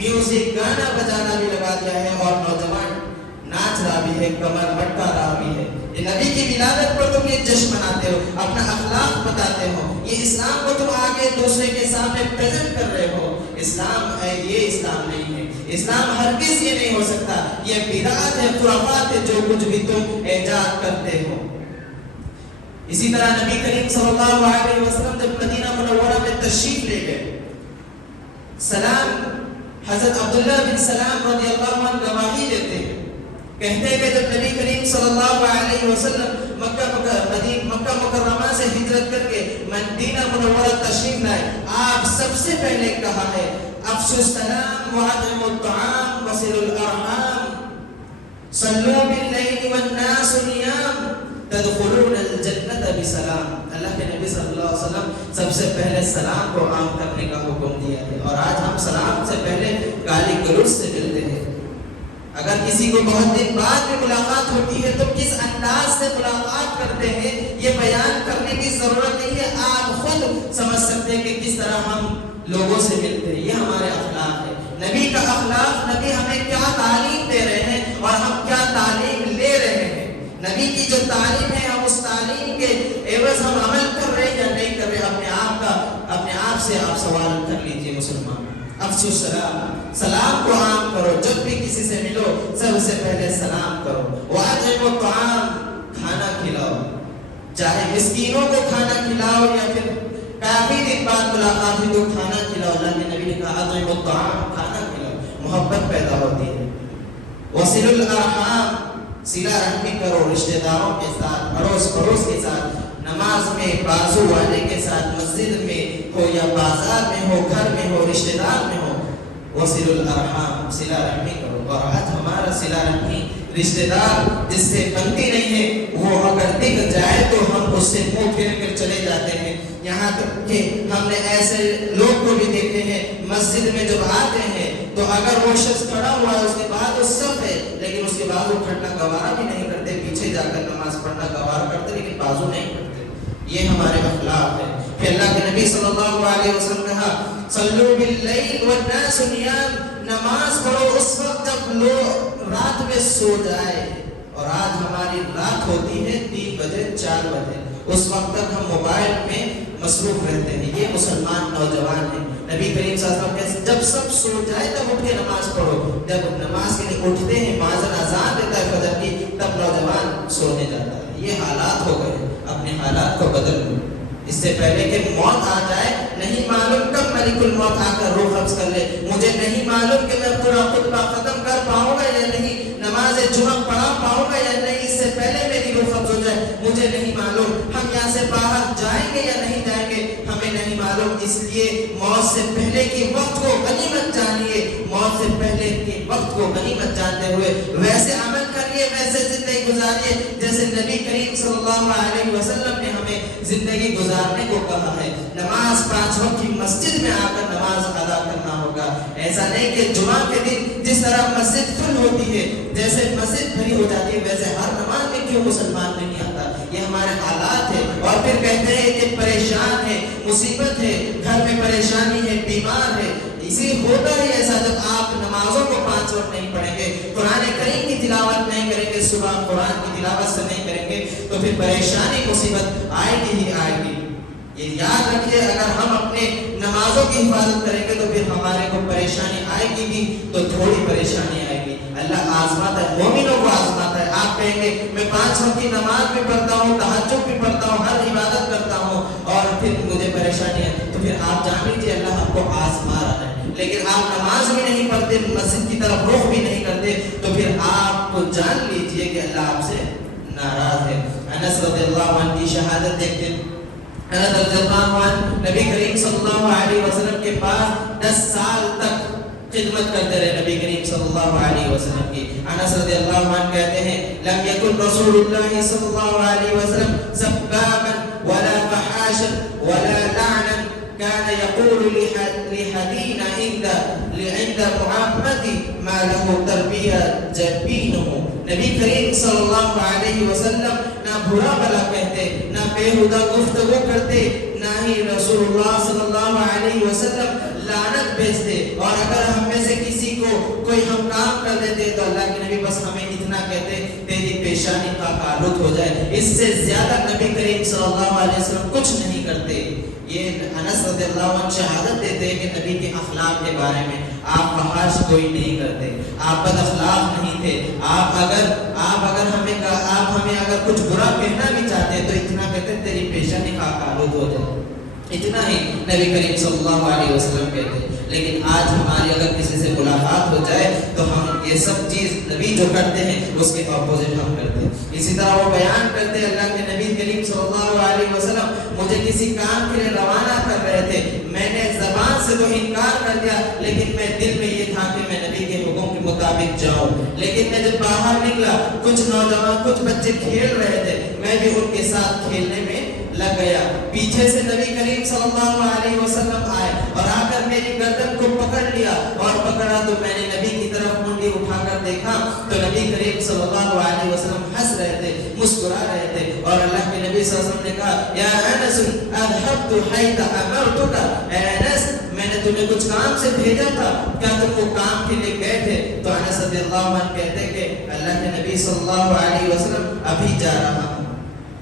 Music گانا بجانا بھی لگا دیا ہے اور نوجوان ناچ رہا بھی ہے, کمر بٹکا رہا بھی ہے. یہ نبی کی ولادت پر تم یہ جشن مناتے ہو, اپنا اخلاق بتاتے ہو, یہ اسلام کو تم آگے دوسرے کے سامنے پریزنٹ کر رہے ہو. اسلام ہے, یہ اسلام نہیں ہے. اسلام ہرگز یہ نہیں ہو سکتا. یہ بدعت ہے, خرافات ہے, جو کچھ بھی تم ایجاد کرتے ہو. اسی طرح نبی کریم صلی اللہ علیہ وسلم جب مدینہ منورہ میں تشریف لے گئے, سلام حضرت عبداللہ بن سلام رضی اللہ عنہ گواہی دیتے ہیں, کہتے ہیں کہ جب نبی کریم صلی اللہ علیہ وسلم مکہ مکرمہ سے ہجرت کر کے مدینہ منورہ تشریف لائے, آپ سب سے پہلے کہا ہے افشوا السلام واطعموا الطعام وصلوا الارحام صلوا باللیل والناس نیام تدخلون الجنت بسلام. اللہ کے نبی صلی اللہ علیہ وسلم سب سے پہلے سلام کو عام کرنے کا حکم دیا ہے, اور آج ہم سلام سے پہلے گالی گلوچ سے ملتے ہیں. اگر کسی کو بہت دن بعد میں ملاقات ہوتی ہے تو کس انداز سے ملاقات کرتے ہیں یہ بیان کرنے کی ضرورت نہیں ہے, آپ خود سمجھ سکتے ہیں کہ کس طرح ہم لوگوں سے ملتے ہیں. یہ ہمارے اخلاق ہے. نبی کا اخلاق, نبی ہمیں کیا تعلیم دے رہے ہیں اور ہم کیا تعلیم لے رہے ہیں. نبی کی جو تعلیم ہے, ہم اس تعلیم کے عوض ہم عمل کر رہے ہیں یا نہیں کر رہے. اپنے آپ سے آپ سوال کر لیجئے مسلمان. افشوا السلام, سلام کو عام کرو. جب بھی کسی سے ملو سب سے پہلے سلام کرو. واطعموا الطعام, کھانا کھلاؤ, چاہے مسکینوں کو کھانا کھلاؤ یا پھر کافی دن بعد ملاقات ہوئی تو کھانا کھلاؤ. اللہ کے نبی نے کہا اطعموا الطعام, کھانا کھلاؤ, محبت پیدا ہوتی ہے. وصلوا الارحام, صلہ رحمی کرو رشتہ داروں کے ساتھ, پڑوس کے ساتھ, نماز میں بازو والے کے ساتھ, مسجد میں ہو یا بازار میں ہو, گھر میں ہو, رشتہ دار میں ہو. وصلوا الارحام, صلہ رحمی کرو. اور آج ہمارا صلہ رحمی رشتہ دار جس سے بنتی نہیں ہے, وہ اگر دکھ جائے تو ہم اس سے منہ پھیر کر چلے جاتے ہیں. یہاں تک کہ ہم نے ایسے لوگ کو بھی دیکھے ہیں مسجد میں جب آتے ہیں تو اگر وہ شخص کھڑا ہوا ہے اس کے بعد وہ صف ہے, لیکن اس کے بعد وہ کھڑنا گوارا بھی نہیں کرتے, پیچھے جا کر نماز پڑھنا گوارا کرتے لیکن بازو نہیں کرتے. یہ ہمارے اخلاق ہے. کہ اللہ کے نبی صلی اللہ علیہ وسلم نے کہا صلوا باللیل والناس نیام, نماز پڑھو اس وقت جب لوگ رات میں سو جائے. اور آج ہماری رات ہوتی ہے 3 بجے 4 بجے, اس وقت تک ہم موبائل میں مصروف رہتے ہیں. یہ مسلمان نوجوان ہیں. نبی کریم صلی اللہ علیہ وسلم جب سب سو جائے تب اٹھ کے نماز پڑھو. جب نماز کے لیے اٹھتے ہیں, ماذن اذان دیتا ہے فجر کی, تب نوجوان سونے جاتا ہے. یہ حالات ہو گئے, اپنے حالات کو بدل لو. اس سے پہلے کہ موت آ جائے, نہیں معلوم کب ملک الموت آ کر روح قبض کر لے, مجھے نہیں معلوم کہ میں پورا خطبہ ختم کر پاؤں گا یا نہیں, نماز جمعہ پڑھا پاؤں گا یا نہیں, اس سے پہلے میری روح قبض ہو جائے, مجھے نہیں معلوم. ہم یہاں سے باہر جائیں گے یا نہیں جائیں گے, ہمیں نہیں معلوم. اس لیے موت سے پہلے کے وقت کو غنیمت جانیے, موت سے پہلے کے وقت کو غنیمت جانتے ہوئے ویسے عمل کریے, ویسے زندگی گزاریے جیسے نبی کریم صلی اللہ علیہ وسلم نے ہمیں زندگی گزارنے کو کہا ہے. نماز 5 وقت کی مسجد میں آ کر نماز ادا کرنا ہوگا. ایسا نہیں کہ جمعہ کے دن جس طرح مسجد فل ہوتی ہے, جیسے مسجد بھری ہو جاتی ہے, ویسے ہر نماز میں کیوں مسلمان نہیں آتا. یہ ہمارے حالات ہے. اور پھر کہتے ہیں کہ پریشان ہے, مصیبت ہے, گھر میں پریشانی ہے, بیمار ہے. اسی ہوتا ہی ایسا جب آپ نمازوں کو 5 وقت نہیں پڑھیں گے, قرآن کریم کی تلاوت نہیں کریں گے, صبح قرآن کی تلاوت سے نہیں کریں گے, تو پھر پریشانی مصیبت آئے گی ہی آئے گی. یہ یاد رکھیے, اگر ہم اپنے نمازوں کی حفاظت کریں گے تو پھر ہمارے کو پریشانی آئے گی بھی تو تھوڑی پریشانی آئے گی. اللہ آزماتا ہے, مومنوں کو آزماتا ہے. آپ کہیں گے میں 5 وقت کی نماز بھی پڑھتا ہوں, تہجد بھی پڑھتا ہوں, ہر عبادت کرتا ہوں, اور پھر مجھے پریشانی ہے, تو پھر آپ جان لیجیے اللہ آپ کو آزما رہا ہے. لیکن آپ نماز بھی نہیں پڑھتے, مسجد کی طرف رخ بھی نہیں کرتے, تو پھر آپ کو جان لیجیے کہ اللہ آپ سے ناراض ہے. انس رضی اللہ عنہ کی شہادت دیکھتے ہیں. انس رضی اللہ عنہ نبی کریم صلی اللہ علیہ وسلم کے پاس 10 سال تک خدمت کرتے رہے نبی کریم صلی اللہ علیہ وسلم کی. انس رضی اللہ عنہ کہتے ہیں لم یکن رسول اللہ صلی اللہ علیہ وسلم سبابا ولا فحاشا ولا لعنا, كان يقول لحدين عند محمد ما له تربية جبينه. نبی کریم صلی اللہ علیہ وسلم نہ برا بلا کہتے, نہ بےہودہ گفتگو کرتے, نہ ہی رسول اللہ صلی اللہ علیہ وسلم لعنت بھیجتے. اور اگر ہم میں سے کسی کوئی ہم کام کر دیتے تو اللہ کے نبی بس ہمیں اتنا کہتے تیری پیشانی کا تعلق ہو جائے، اس سے زیادہ نبی کریم صلی اللہ علیہ وسلم کچھ نہیں کرتے۔ یہ انس رضی اللہ عنہ شہادت دیتے ہیں کہ نبی کے اخلاق کے بارے میں، آپ فحش کوئی نہیں کرتے، آپ بد اخلاق نہیں تھے، آپ ہمیں اگر کچھ برا کہنا بھی چاہتے تو اتنا کہتے تیری پیشانی کا تعلق ہو جائے، اتنا ہی نبی کریم صلی اللہ علیہ وسلم کہتے۔ لیکن آج ہماری اگر کسی سے ملاقات ہو جائے تو ہم یہ سب چیز نبی جو کرتے ہیں اس کے اپوزٹ ہم کرتے ہیں۔ اسی طرح وہ بیان کرتے ہیں اللہ کے نبی کریم صلی اللہ علیہ وسلم مجھے کسی کام کے لیے روانہ کر رہے تھے، میں نے زبان سے تو انکار کر دیا لیکن میں دل میں یہ تھا کہ میں نبی کے حکم کے مطابق جاؤں، لیکن میں جب باہر نکلا کچھ نوجوان کچھ بچے کھیل رہے تھے، میں بھی ان کے ساتھ کھیلنے میں لگ گیا، پیچھے سے نبی کریم صلی اللہ علیہ وسلم آئے اور آ کر میری گردن کو پکڑ لیا اور پکڑا تو میں نے نبی کی طرف منڈی اٹھا کر دیکھا تو نبی کریم صلی اللہ علیہ وسلم ہنس رہے تھے، مسکرا رہے تھے، اور اللہ کے نبی صلی اللہ علیہ وسلم نے کہا یا انس اذهبت حيث امرتك، اے انس میں نے تمہیں کچھ کام سے بھیجا تھا، کیا تم وہ کام کے لیے گئے تھے؟ تو انس رضی اللہ عنہ کہتے کہ اللہ کے نبی صلی اللہ علیہ وسلم ابھی جا رہا ہوں۔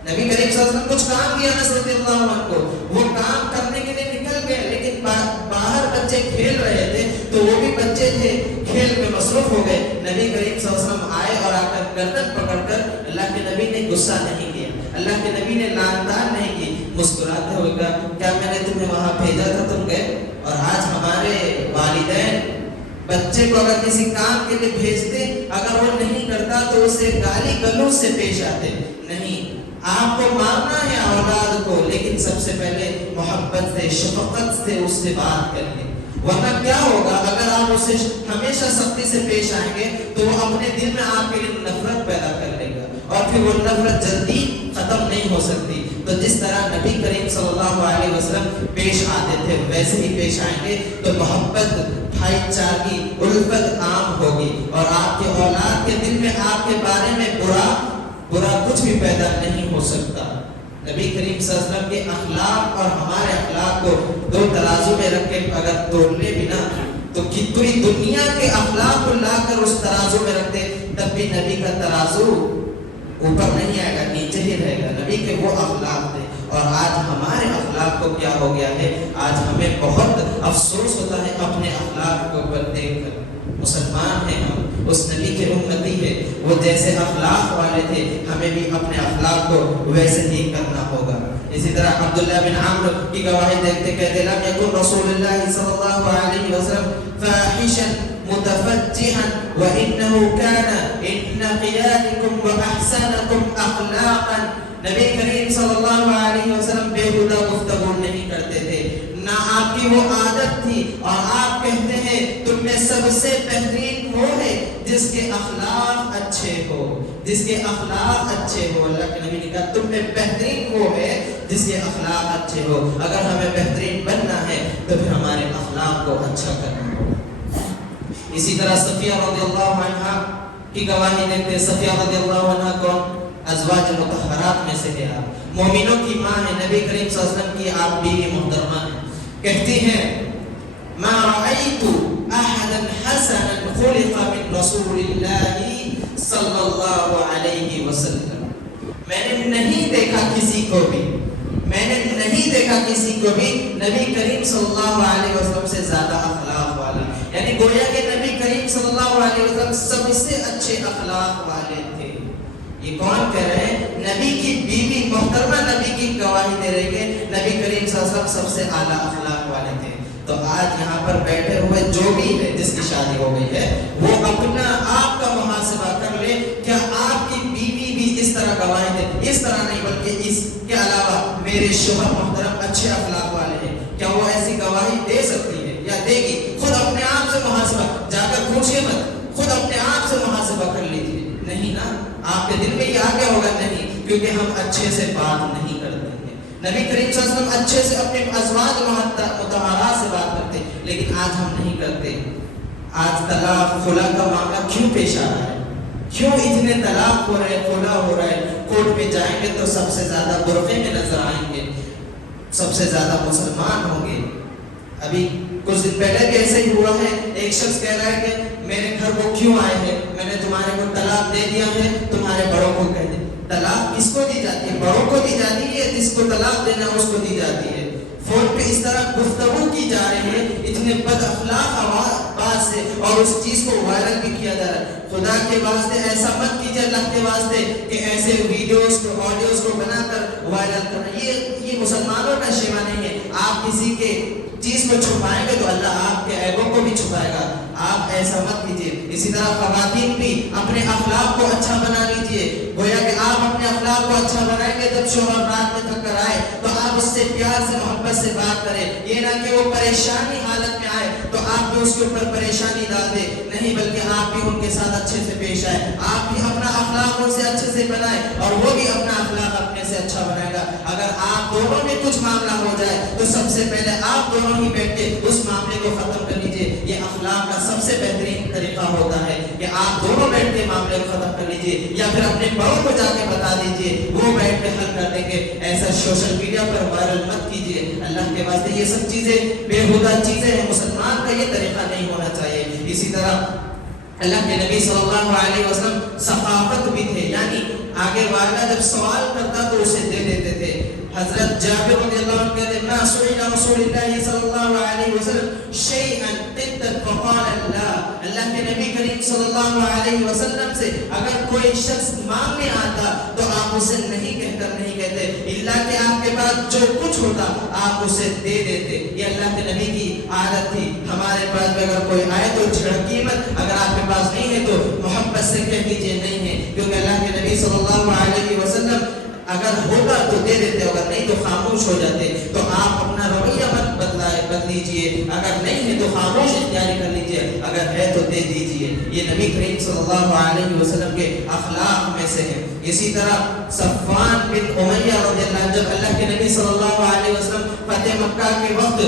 نبی کریم صلی اللہ علیہ وسلم کچھ کام کیا انس رضی اللہ عنہ کو، وہ کام کرنے کے لیے نکل گئے لیکن باہر بچے کھیل رہے تھے تو وہ بھی بچے تھے، کھیل میں مصروف ہو گئے۔ نبی کریم صلی اللہ علیہ وسلم آئے اور آ کر گردن پکڑ کر، اللہ کے نبی نے غصہ نہیں کیا، اللہ کے نبی نے لعن نہیں کی، مسکراتے ہوئے کہا کیا میں نے تمہیں وہاں بھیجا تھا تم گئے؟ اور آج ہمارے والدین بچے کو اگر کسی کام کے لیے بھیجتے، اگر وہ نہیں کرتا تو اسے گالی گلوچ سے پیش آتے۔ نہیں، آپ کو ماننا ہے اولاد کو، لیکن سب سے پہلے محبت سے شفقت سے اس سے بات کریں، ورنہ کیا ہوگا اگر آپ اسے ہمیشہ سختی سے پیش آئیں گے تو وہ اپنے دل میں آپ کے لیے نفرت پیدا کر لے گا اور پھر وہ نفرت جلدی ختم نہیں ہو سکتی۔ تو جس طرح نبی کریم صلی اللہ علیہ وسلم پیش آتے تھے ویسے ہی پیش آئیں گے تو محبت، بھائی چارگی، الفت عام ہوگی اور آپ کے اولاد کے دل میں آپ کے بارے میں برا کچھ بھی پیدا نہیں ہو سکتا۔ نبی کریم صلی اللہ علیہ وسلم کے اخلاق اور ہمارے اخلاق کو دو ترازو میں رکھ کے اگر تولنے بھی نہ تو پوری دنیا کے اخلاق کو لا کر اس ترازو میں رکھتے تب بھی نبی کا ترازو اوپر نہیں آئے گا، نیچے ہی رہے گا۔ نبی کے وہ اخلاق تھے اور آج ہمارے اخلاق کو کیا ہو گیا ہے، آج ہمیں بہت افسوس ہوتا ہے اپنے اخلاق کو پر دیکھ کر۔ مسلمان ہیں ہم، اس نبی کے امتی ہے، وہ جیسے اخلاق والے تھے ہمیں بھی اپنے اخلاق کو ویسے ہی کرنا ہوگا۔ اسی طرح عبداللہ بن عمرو کی گواہی دیکھتے کہتے لم یکن رسول اللہ صلی اللہ علیہ وسلم فاحشا متفجعا وانه كان ان قيادكم واحسنكم اخلاقا، نبی کریم صلی اللہ علیہ وسلم بےہودہ گفتگو نہیں کرتے تھے، نہ آپ کی وہ عادت تھی، اور آپ کہتے ہیں تم میں سب سے بہترین وہ ہے جس کے اخلاق اچھے ہو، جس کے اخلاق اچھے ہو۔ اللہ کے نبی نے کہا تم میں بہترین وہ ہے جس کے اخلاق اچھے ہو۔ اگر ہمیں بہترین بننا ہے تو پھر ہمارے اخلاق کو اچھا کرنا ہوگا۔ اسی طرح صفیہ رضی اللہ عنہ کی گواہی دیکھتے ہیں۔ صفیہ رضی اللہ عنہ کون؟ ازواج مطہرات میں سے ہے، آپ مومنوں کی ماں ہے، نبی کریم صلی اللہ علیہ وسلم کی آپ بیوی محترمہ ہیں۔ کہتی ہیں ما رأيت احدا حسنا خلق من رسول اللہ صلی اللہ علیہ وسلم، میں نے نہیں دیکھا کسی کو بھی نبی کریم صلی اللہ علیہ وسلم سے زیادہ اخلاق والا، یعنی گویا کہ نبی کریم صلی اللہ علیہ وسلم سب سے اچھے اخلاق والے تھے۔ یہ کون کہہ رہے ہیں؟ نبی کی بیوی محترمہ نبی کی گواہی دے رہی ہے نبی کریم صلی اللہ علیہ وسلم سب سے اعلیٰ اخلاق والے تھے۔ تو آج یہاں پر بیٹھے ہوئے جو بھی ہے جس کی شادی ہو گئی ہے وہ اپنا آپ کا محاسبہ کر لے، کیا آپ کی بیوی بھی اس طرح گواہی دے؟ اس طرح نہیں بلکہ اس کے علاوہ میرے شوہر محترم اچھے اخلاق والے ہیں، کیا وہ ایسی گواہی دے سکتی ہے یا دے گی؟ خود اپنے آپ سے محاسبہ، جا کر پوچھے مت، خود اپنے آپ سے محاسبہ کر لیجیے۔ نہیں نا، آپ کے دل میں یہ آ گیا ہوگا نہیں، کیونکہ ہم اچھے سے بات نہیں کرتے ہیں۔ نبی کریم صلی اللہ علیہ وسلم اچھے سے اپنے ازواج مطہرات سے بات کرتے، لیکن آج ہم نہیں کرتے۔ آج طلاق خلا کا معاملہ کیوں پیش آ رہا ہے؟ کیوں اتنے طلاق ہو رہے، خلا ہو رہا ہے؟ کورٹ میں جائیں گے تو سب سے زیادہ برقعے میں نظر آئیں گے، سب سے زیادہ مسلمان ہوں گے۔ ابھی کچھ دن پہلے بھی ایسا ہی ہوا ہے، ایک شخص کہہ رہا ہے کہ میرے گھر کو کیوں آئے ہیں، میں نے تمہارے کو طلاق دے دیا ہے، تمہارے بڑوں کو کہہ دے۔ طلاق کس کو دی جاتی ہے؟ بڑوں کو دی جاتی ہے، جس کو طلاق دینا اس کو دی جاتی ہے۔ فون پہ اس طرح گفتگو کی جا رہی ہے اتنے بد اخلاق آواز سے، اور اس چیز کو وائرل بھی کیا جا رہا ہے۔ خدا کے واسطے ایسا مت کیجیے، اللہ کے واسطے، کہ ایسے ویڈیوز کو آڈیوز کو بنا کر وائرل کرنا، یہ مسلمانوں کا شیوا نہیں ہے۔ آپ کسی کے چیز کو چھپائیں گے تو اللہ آپ کے عیبوں کو بھی چھپائے گا، آپ ایسا مت کیجیے۔ اسی طرح خواتین بھی اپنے اخلاق کو اچھا بنا لیجیے، گویا کہ آپ اپنے اخلاق کو اچھا بنائیں گے، جب شوہر رات میں تھک کر آئے تو آپ اس سے پیار سے محبت سے بات کریں، یہ نہ کہ وہ پریشانی حالت میں آئے تو آپ بھی اس کے اوپر پریشانی ڈال دیں، نہیں بلکہ آپ بھی ان کے ساتھ اچھے سے پیش آئے، آپ بھی اپنا اخلاق ان سے اچھے سے بنائیں اور وہ بھی اپنا اخلاق اپنے سے اچھا بنائے گا۔ اگر آپ دونوں میں کچھ معاملہ ہو جائے تو سب سے پہلے آپ دونوں ہی بیٹھ کے اس معاملے کو ختم کر لیجیے۔ یہ اخلاق کا سب سے بہترین طریقہ ہوتا ہے کہ آپ دونوں بیٹھ کے معاملے کو ختم کر لیجیے، یا پھر اپنے بڑوں کو جا کے بتا دیجیے، وہ بیٹھ کے حل کر دیں گے۔ ایسا سوشل میڈیا پر وائرل مت کیجیے، اللہ کے واسطے یہ سب چیزیں بےہودہ چیزیں ہیں، مسلمان کا یہ طریقہ نہیں ہونا چاہیے۔ اسی طرح اللہ کے نبی صلی اللہ علیہ وسلم ثقافت بھی تھے، یعنی آگے والا جب سوال کرتا تو اسے دے دیتے تھے۔ حضرت جابر رضی اللہ عنہ کہتے ہیں ما سئل رسول اللہ صلی اللہ علیہ وسلم شیئا قدا فقال لا، اللہ کے نبی کریم صلی اللہ علیہ وسلم سے اگر کوئی شخص مانگنے آتا تو آپ اسے نہیں کہہ کر نہیں کہتے، الا کہ آپ کے پاس جو کچھ ہوتا آپ اسے دے دیتے۔ یہ اللہ کے نبی کی عادت تھی۔ ہمارے پاس بھی اگر کوئی آئے تو جھڑکی مت، اگر آپ کے پاس نہیں ہے تو محبت سے کہہ دیجیے نہیں ہے، کیونکہ اللہ کے نبی صلی اللہ علیہ وسلم اگر ہوتا تو دے دیتے، اگر نہیں تو خاموش ہو جاتے۔ تو آپ اپنا رویہ مت بدلیجیے، اگر نہیں ہے تو خاموش اختیار کر لیجیے، اگر ہے تو دے دیجیے۔ یہ نبی کریم صلی اللہ علیہ وسلم کے اخلاق میں سے ہے۔ اسی طرح صفوان بن امیہ رضی اللہ عنہ، جب اللہ کے نبی صلی اللہ علیہ وسلم فتح مکہ کے وقت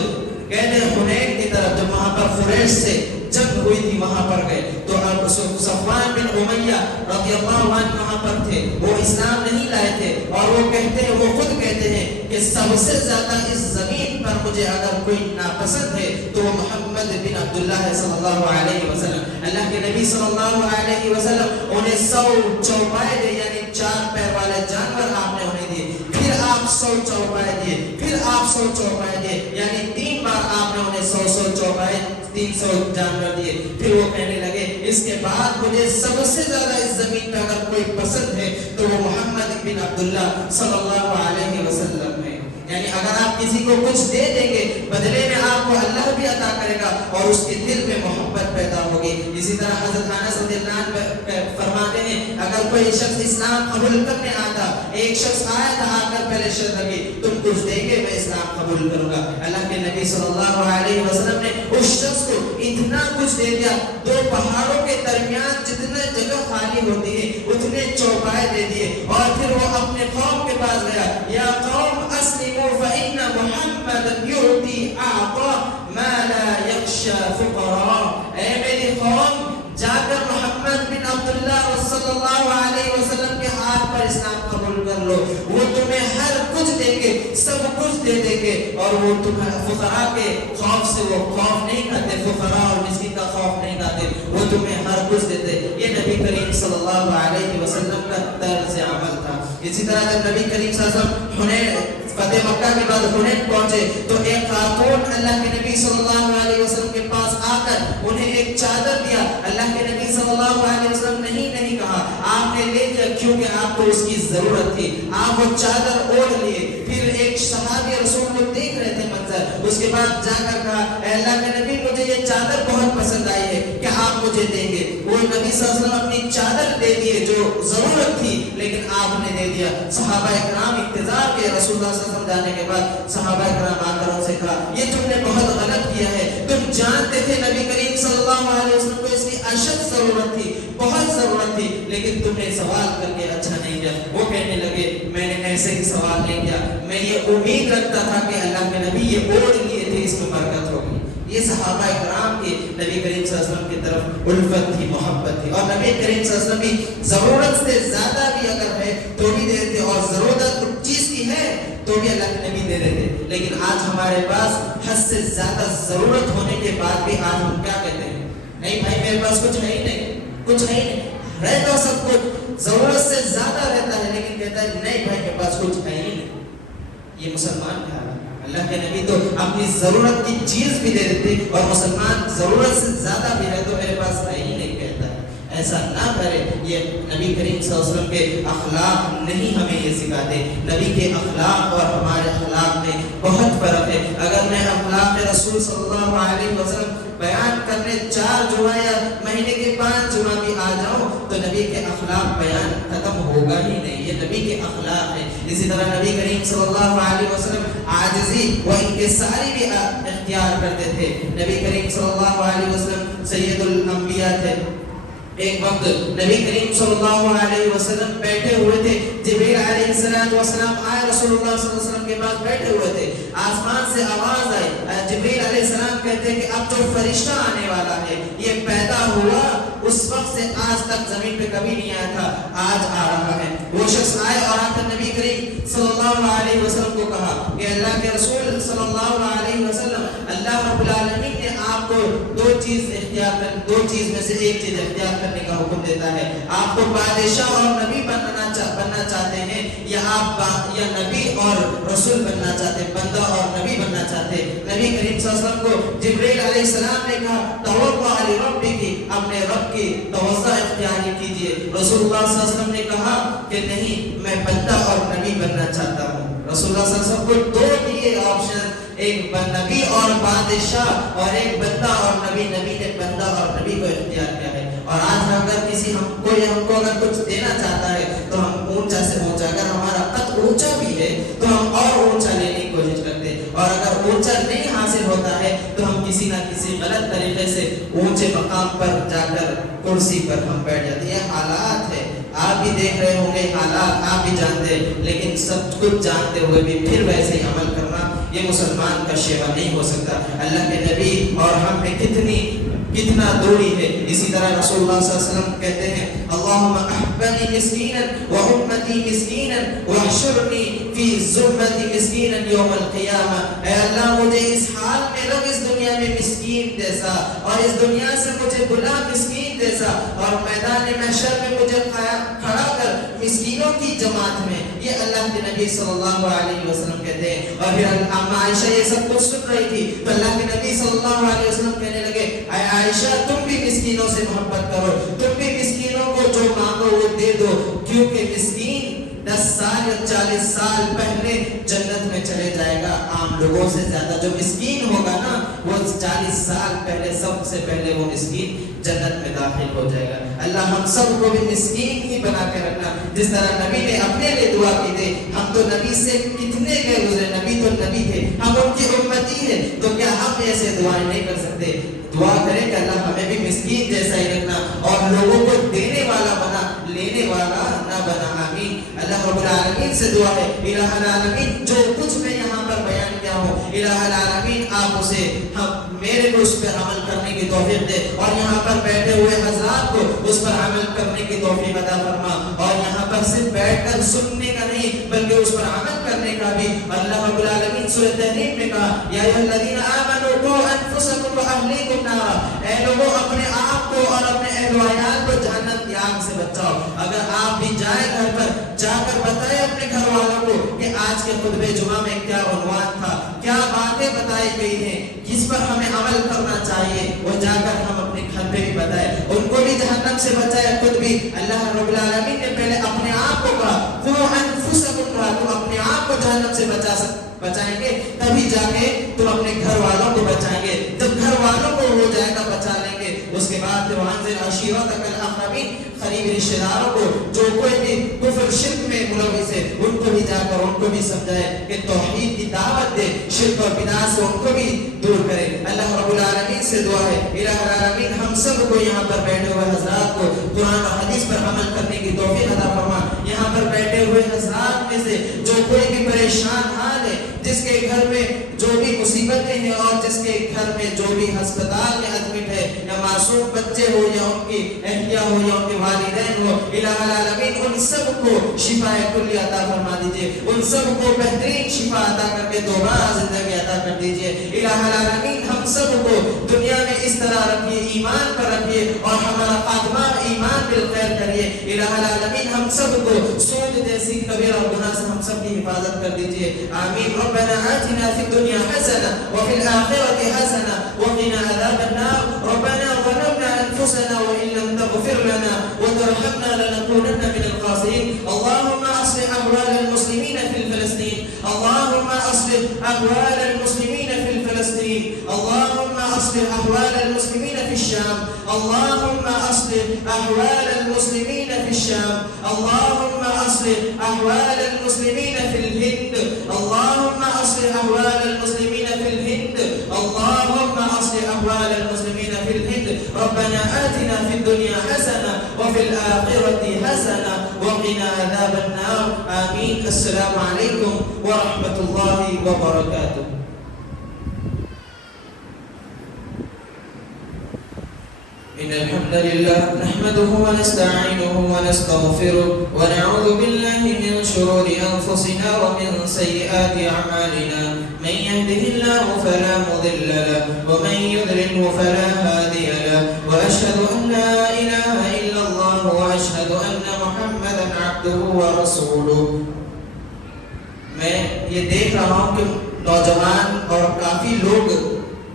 گئے حنین کی طرف، جب وہاں پر قریش سے جنگ ہوئی تھی وہاں پر گئے تو صفوان بن امیہ رضی اللہ عنہ وہاں پر تھے، وہ اسلام نہیں لائے تھے، اور وہ کہتے ہیں، وہ خود کہتے ہیں کہ سب سے زیادہ اس زمین پر مجھے اگر کوئی ناپسند ہے تو وہ محمد بن عبداللہ ہے صلی اللہ علیہ وسلم۔ اللہ کے نبی صلی اللہ علیہ وسلم انہیں 100 چوپائے دے، یعنی 4 پیر والے جانور آپ نے انہیں دیے، پھر آپ 100 چوپائے دیے، پھر آپ 100 چوپائے دیے، یعنی 3 بار آپ نے انہیں 100 چوپائے 300 جانور دیے۔ پھر وہ کہنے لگے اس کے بعد مجھے سب سے زیادہ اس زمین پہ اگر کوئی پسند ہے تو وہ محمد بن عبداللہ صلی اللہ علیہ وسلم ہے۔ یعنی اگر آپ کسی کو کچھ دے دیں گے بدلے میں آپ کو اللہ بھی عطا کرے گا اور اس کے دل میں محبت پیدا ہوگی۔ اسی طرح حضرت انس رضی اللہ عنہ فرماتے ہیں اگر کوئی شخص اسلام قبول کرنے آتا، ایک شخص آیا تھا آ کر پہلے شرط لگی تم کچھ دیں گے میں اسلام قبول کروں گا، اللہ کے نبی صلی اللہ علیہ وسلم نے اس شخص کو اتنا کچھ دے دیا، 2 پہاڑوں کے درمیان جتنے جگہ خالی ہوتی ہے اتنے چوپائے دے دیے، اور پھر وہ اپنے قوم کے پاس گیا، یا قوم اسلموا فإن محمدا يعطي أعطى ما لا يخشى فقراء، اے میری قوم جا کر محمد بن عبداللہ صلی اللہ علیہ وسلم کے ہاتھ پر اسلام قبول کر لو، وہ تمہیں ہر کچھ دیں گے، سب کچھ دے دیں گے، اور وہ تمہیں فقراء کے خوف سے وہ خوف نہیں کھاتے، فقراء اور مسکین کا خوف نہیں کھاتے، وہ تمہیں ہر کچھ دیتے۔ یہ نبی کریم صلی اللہ علیہ وسلم کا طرز عمل تھا۔ اسی طرح جب نبی کریم صلی اللہ علیہ وسلم حنین فتح مکہ کے بعد حنین پہنچے تو ایک خاتون اللہ کے نبی صلی اللہ علیہ وسلم کے پاس آ کر انہیں ایک چادر دیا، اللہ کے نبی صلی اللہ علیہ وسلم نہیں کہا، آپ نے لے لیا کیونکہ آپ کو اس کی ضرورت تھی، آپ وہ چادر اوڑھ لیے۔ پھر ایک صحابی رسول کو دیکھ رہے تھے منظر، اس کے بعد جا کر کہا اے اللہ کے نبی مجھے یہ چادر بہت پسند آئی ہے، کیا آپ مجھے دیں گے؟ وہ نبی صلی اللہ علیہ وسلم اپنی چادر دے دیے جو ضرورت تھی لیکن آپ نے دے دیا۔ صحابہ اکرام انتظار کے رسول اللہ صلی اللہ علیہ وسلم جانے کے بعد صحابہ اکرام آ کر ان سے کہا یہ تم نے بہت غلط کیا ہے، تم جانتے تھے نبی کریم صلی اللہ علیہ وسلم کو اس کی اشد ضرورت تھی، بہت ضرورت تھی، لیکن تم نے سوال کر کے اچھا نہیں کیا۔ وہ کہنے لگے میں نے ایسے ہی سوال نہیں کیا، میں یہ امید رکھتا تھا کہ اللہ کے نبی یہ اوڑھ لیے تھے اس میں برکت ہوگی۔ یہ صحابہ اکرام کی نبی کریم صلی اللہ علیہ وسلم کی طرف الفت تھی، محبت تھی، اور نبی کریم صلی اللہ علیہ وسلم بھی ضرورت سے زیادہ بھی اگر ہے تو بھی دیتے، اور ضرورت چیز کی ہے تو بھی اللہ کے نبی دے دیتے. لیکن آج ہمارے پاس حد سے زیادہ ضرورت ہونے کے بعد بھی آج ہم کیا کہتے ہیں؟ نہیں بھائی میرے پاس کچھ ہے ہی نہیں, کچھ ہے ہی نہیں. رہتا سب کچھ ضرورت سے زیادہ رہتا ہے, لیکن کہتا ہے نہیں بھائی میرے پاس کچھ ہے ہی نہیں. یہ مسلمان کیا ہے؟ اللہ کے نبی تو اپنی ضرورت کی چیز بھی دے دیتے, اور مسلمان ضرورت سے زیادہ بھی ہے تو میرے پاس ہے ہی نہیں کہتا ہے. ایسا نہ کرے. یہ نبی کریم صلی اللہ علیہ وسلم کے اخلاق نہیں ہمیں یہ سکھاتے. نبی کے اخلاق اور ہمارے اخلاق میں بہت فرق ہے. اگر میں اخلاق رسول صلی اللہ علیہ وسلم بیان کرنے 4 جمعہ یا مہینے کے 5 جمعہ بھی آ جاؤں تو نبی کے اخلاق بیان ختم ہوگا ہی نہیں. یہ نبی کے اخلاق ہے. اسی طرح نبی کریم صلی اللہ علیہ وسلم عاجزی و انکساری بھی اختیار کرتے تھے. نبی کریم صلی اللہ علیہ وسلم سید الانبیاء تھے. ایک وقت نبی کریم صلی اللہ علیہ وسلم بیٹھے ہوئے تھے. جبریل علیہ السلام آئے رسول اللہ صلی اللہ علیہ وسلم کے پاس بیٹھے ہوئے تھے. آسمان سے آواز آئی. جبریل علیہ السلام کہتے ہیں کہ اب جو فرشتہ آنے والا ہے یہ پیدا ہوا اس وقت سے آج تک زمین پہ کبھی نہیں آیا تھا, آج آ رہا ہے. وہ شخص آئے اور آ کر نبی کریم صلی اللہ علیہ وسلم کو کہا کہ اللہ کے رسول صلی اللہ علیہ وسلم, اللہ رب العالمین نے آپ کو 2 چیز اختیار کر, 2 چیز میں سے ایک چیز اختیار کرنے کا حکم دیتا ہے. آپ کو بادشاہ اور نبی بننا چاہتے ہیں یا آپ یا نبی اور رسول بننا چاہتے ہیں, بندہ اور نبی بننا چاہتے ہیں. نبی کریم صلی اللہ علیہ وسلم کو جبریل علیہ السلام نے کہا توقع علی ربی کی, اپنے رب کی توضع اختیار کیجئے. رسول اللہ صلی اللہ علیہ وسلم نے کہا کہ نہیں میں بندہ اور نبی بننا چاہتا ہوں. رسول اللہ صلی اللہ علیہ وسلم کو 2 دیے آپشن, ایک نبی اور بادشاہ اور ایک بندہ اور نبی. نبی نے بندہ اور نبی کو اختیار کیا ہے. اور آج اگر کسی ہم کو اگر کچھ دینا چاہتا ہے تو ہم اونچا سے اونچا, اگر ہمارا قد اونچا بھی ہے تو ہم اور اونچا لینے کی کوشش کرتے ہیں, اور اگر اونچا نہیں حاصل ہوتا ہے تو ہم کسی نہ کسی غلط طریقے سے اونچے مقام پر جا کر کرسی پر ہم بیٹھ جاتے ہیں. یہ حالات ہے, آپ بھی دیکھ رہے ہوں گے حالات, آپ بھی جانتے ہیں, لیکن سب کچھ جانتے ہوئے بھی پھر ویسے ہی عمل کرنا یہ مسلمان کا شیوا نہیں ہو سکتا. اللہ کے نبی اور ہم میں کتنا دوری ہے. اسی طرح رسول اللہ صلی اللہ علیہ وسلم کہتے ہیں اللہم احبنی مسکینا و امتی مسکینا واحشرنی فی زمرۃ مسکینا یوم القیامہ. اے اللہ مجھے اس حال میں رکھ, اس دنیا میں مسکین جیسا, اور اس دنیا سے مجھے بلا مسکین جیسا, اور میدان محشر میں مجھے کھڑا کر مسکینوں کی جماعت میں. یہ اللہ کے نبی صلی اللہ علیہ وسلم کہتے ہیں. اور پھر اما عائشہ یہ سب کچھ سن رہی تھی تو اللہ کے نبی صلی اللہ علیہ وسلم کہنے لگے اے عائشہ تم بھی مسکینوں سے محبت کرو, تم بھی مسکینوں کو جو مانگو وہ دے دو, کیونکہ مسکین 10 سال یا 40 سال پہلے جنت میں چلے جائے گا عام لوگوں سے زیادہ. جو مسکین ہوگا نا وہ 40 سال پہلے, سب سے پہلے وہ مسکین جنت میں داخل ہو جائے گا. اللہ ہم سب کو بھی مسکین ہی بنا کے رکھنا, جس طرح نبی نے اپنے لیے دعا کی تھی. ہم تو نبی سے کتنے گئے گزرے, نبی تو نبی تھے, ہم ان کی امتی ہے, تو کیا ہم ایسے دعائیں نہیں کر سکتے؟ دعا کریں کہ اللہ ہمیں بھی مسکین جیسا ہی رکھنا, اور لوگوں کو دینے والا بنا, لینے والا نہ بنا. آمین. اللہ رب العالمین سے دعا ہے الہ العالمین جو کچھ میں یہاں پر بیان کیا ہوں, الہ العالمین آپ اسے میرے کو اس پر عمل کرنے کی توفیق دے, اور یہاں پر بیٹھے ہوئے حضرات کو اس پر عمل کرنے کی توفیق عطا فرما. اور یہاں پر صرف بیٹھ کر سننے کا نہیں بلکہ اس پر عمل کرنے کا بھی. اللہ رب العالمین سورۃ تحریم میں کہا یا ایھا الذین آمنوا قوا انفسکم واہلیکم نارا, اے لوگوں اپنے آپ کو اور اپنے اہل و عیال کو جہنم کی آگ سے بچاؤ. اگر آپ بھی جائیں گھر پر, جا کر بتائیں اپنے گھر والوں کو کہ آج کے خطبہ جمعہ میں کیا عنوان تھا, کیا باتیں بتائی گئی ہیں, کس پر ہمیں عمل کرنا چاہیے, وہ جا کر ہم اپنے گھر پہ بھی بتائیں, ان کو بھی جہنم سے بچائے, خود بھی. اللہ رب العالمین نے پہلے اپنے آپ کو کہا قوا انفسکم, کہا تم اپنے آپ کو جہنم سے بچائیں گے تبھی جا کے تم اپنے گھر والوں کو بچائیں گے. جب گھر والوں کو ہو جائے گا بچا لیں گے, اس کے بعد پھر وانذر عشیرتک الاقربین, قریبی رشتہ داروں کو جو کوئی بھی کفر شرک میں ملوث ہے ان کو بھی جا کر ان کو بھی سمجھائے کہ توحید کی دعوت دے, شرک اور بدعت سے ان کو بھی دور کرے. اللہ رب العالمین سے دعا ہے الہ العالمین ہم سب کو یہاں پر بیٹھے ہوئے حضرات کو قرآن اور حدیث پر عمل کرنے کی توفیق عطا فرما. یہاں پر بیٹھے ہوئے حضرات میں سے جو کوئی بھی پریشان حال ہے، جس کے گھر میں جو بھی مصیبتیں ہیں اور جس کے گھر میں جو بھی ہسپتال میں ایڈمٹ ہے، یا معصوم بچے ہو یا ان کی اہلیہ ہو یا ان کے والدین ہو، الہ العالمین ان سب کو شفا کلی عطا فرما دیجئے، ان سب کو بہترین شفا عطا کر کے دوبارہ زندگی عطا کر دیجئے۔ الہ العالمین ہم سب کو دنیا میں اس طرح رکھیے، ایمان پر رکھیے اور ہمارا خاتمہ ایمان بالخیر کریے۔ الہ العالمین ہم سب کو سود جیسی کبیرہ گناہ سے ہم سب کی حفاظت کر دیجئے، آمین۔ ربنا آتنا فی الدنیا حسنہ وفی الآخرة حسنہ وقنا عذاب النار، ربنا ظلمنا انفسنا وان لم تغفر لنا وترحمنا لنكونن من الخاسرين، اللهم اصلح احوال المسلمين في فلسطين، اللهم اصلح احوال المسلمين في فلسطين، اللهم اصلح احوال المسلمين في الشام، اللهم اصلح احوال المسلمين في الشام، اللهم اصلح احوال المسلمين في الهند، اللهم اصلح احوال المسلمين في الهند، اللهم اصلح احوال المسلمين في الهند، ربنا آتنا في الدنيا حسنة وفي الآخرة حسنة وقنا عذاب النار، آمين۔ السلام عليكم ورحمة الله وبركاته۔ إن الحمد لله نحمده ونستعينه ونستغفره ونعوذ بالله من شرور أنفسنا ومن سيئات أعمالنا، من يهده الله فلا مضل له ومن يضلله فلا هادي له، وأشهد أن لا إله إلا الله وأشهد أن محمدا عبده ورسوله۔ میں یہ دیکھ رہا ہوں کہ نوجوان اور کافی لوگ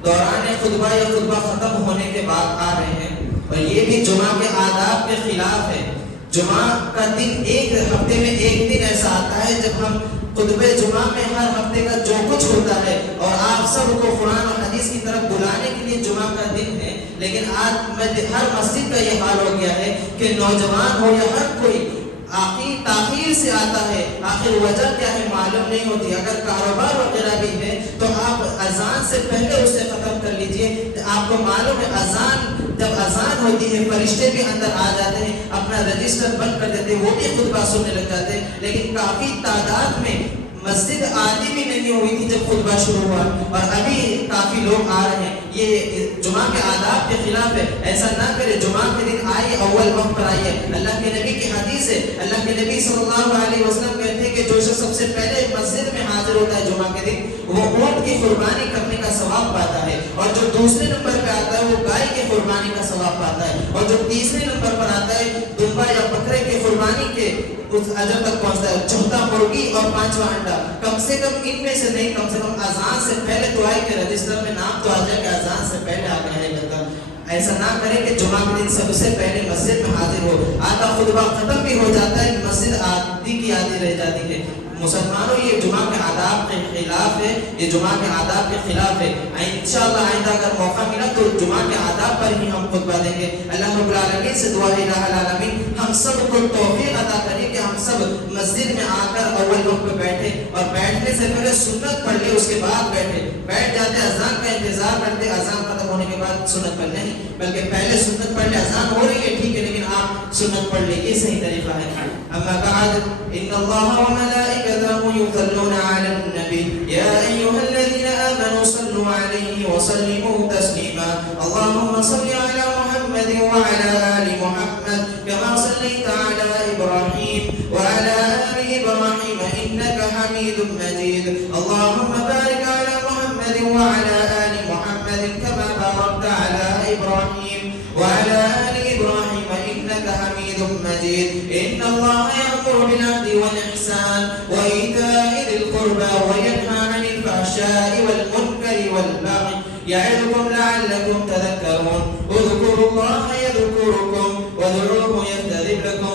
دوران خطبہ یا خطبہ ختم ہونے کے بعد آ رہے ہیں، اور یہ بھی جمعہ کے آداب کے خلاف ہے۔ جمعہ کا دن ایک ہفتے میں ایک دن ایسا آتا ہے جب ہم خطبہ جمعہ میں ہر ہفتے کا جو کچھ ہوتا ہے اور آپ سب کو قرآن اور حدیث کی طرف بلانے کے لیے جمعہ کا دن ہے، لیکن آج ہر مسجد کا یہ حال ہو گیا ہے کہ نوجوان ہو یا ہر کوئی تاخیر سے آتا ہے۔ آخر وجہ کیا ہے معلوم نہیں ہوتی۔ اگر کاروبار وغیرہ بھی ہے تو آپ اذان سے پہلے اسے ختم کر لیجئے۔ آپ کو معلوم ہے جب اذان ہوتی ہے فرشتے بھی اندر آ جاتے ہیں، اپنا رجسٹر بند کر دیتے ہیں، وہ بھی خطبہ سننے لگ جاتے ہیں، لیکن کافی تعداد میں مسجد آدھی بھی نہیں ہوئی تھی جب خطبہ شروع ہوا، اور ابھی کافی لوگ آ رہے ہیں۔ یہ جمعہ کے آداب کے خلاف ہے، ایسا نہ کرے۔ جمعہ کے دن آئیے، اول وقت پر آئیے۔ اللہ کے نبی کی حدیث ہے، اللہ کے نبی صلی اللہ علیہ وسلم کہتے ہیں کہ جو شخص سب سے پہلے مسجد میں حاضر ہوتا ہے جمعہ کے دن، وہ اونٹ کی قربانی کرنے کا ثواب پاتا ہے، اور جو دوسرے نمبر پہ آتا ہے وہ گائے کی قربانی کا ثواب پاتا ہے، اور جو تیسرے نمبر پر آتا ہے دمبا یا بکرے کی قربانی کے اس اجر تک پہنچتا ہے، چوتھا مرغی اور پانچواں انڈا۔ کم سے کم ان میں سے نہیں، کم سے کم اذان سے پہلے تو آئے کہ رجسٹر میں نام تو آ جائے کہ اذان سے پہلے آپ رہے گا۔ ایسا نہ کریں کہ جمعہ کے دن سب سے پہلے مسجد میں حاضر ہو۔ آدھا خطبہ ختم بھی ہو جاتا ہے، مسجد آدھی کی آدھی رہ جاتی ہے۔ مسلمانوں یہ جمعہ کے آداب کے خلاف ہے، یہ جمعہ کے آداب کے خلاف ہے۔ انشاءاللہ آئندہ اگر موقع ملا تو جمعہ کے آداب پر ہی ہم خطبہ دیں گے۔ اللہ رب العالمین سے دعا ہے الہ العالمین ہم سب کو توفیق عطا کرے کہ ہم سب مسجد میں آ کر اول وقت پہ بیٹھے، اور بیٹھنے سے پہلے سنت پڑھ لے، اس کے بعد بیٹھے۔ بیٹھ جاتے اذان کا انتظار کرتے، اذان ختم ہونے کے بعد سنت پڑھ نہیں، بلکہ پہلے سنت پڑھ لے۔ اذان ہو رہی ہے ٹھیک ہے، لیکن آپ سنت پڑھ لے، یہ صحیح طریقہ ہے۔ اما بعد ان اللہ وملائکتہ یصلون علی النبی یا ایھا الذین آمنوا صلوا علیہ وسلموا تسلیما اللهم صل علی محمد وعلى آل محمد كما صليت على إبراهيم وعلى آل إبراهيم إنك حميد مجيد اللهم بارك على محمد وعلى آل محمد كما باركت على إبراهيم وعلى آل إبراهيم إنك حميد مجيد إن الله يأمر بالعدل والإحسان وإيتاء ذي القربى وينهى عن الفحشاء والمنكر والبغي يعظكم لعلكم تذكرون اذكروا الله يذكركم وادعوه يستجب لكم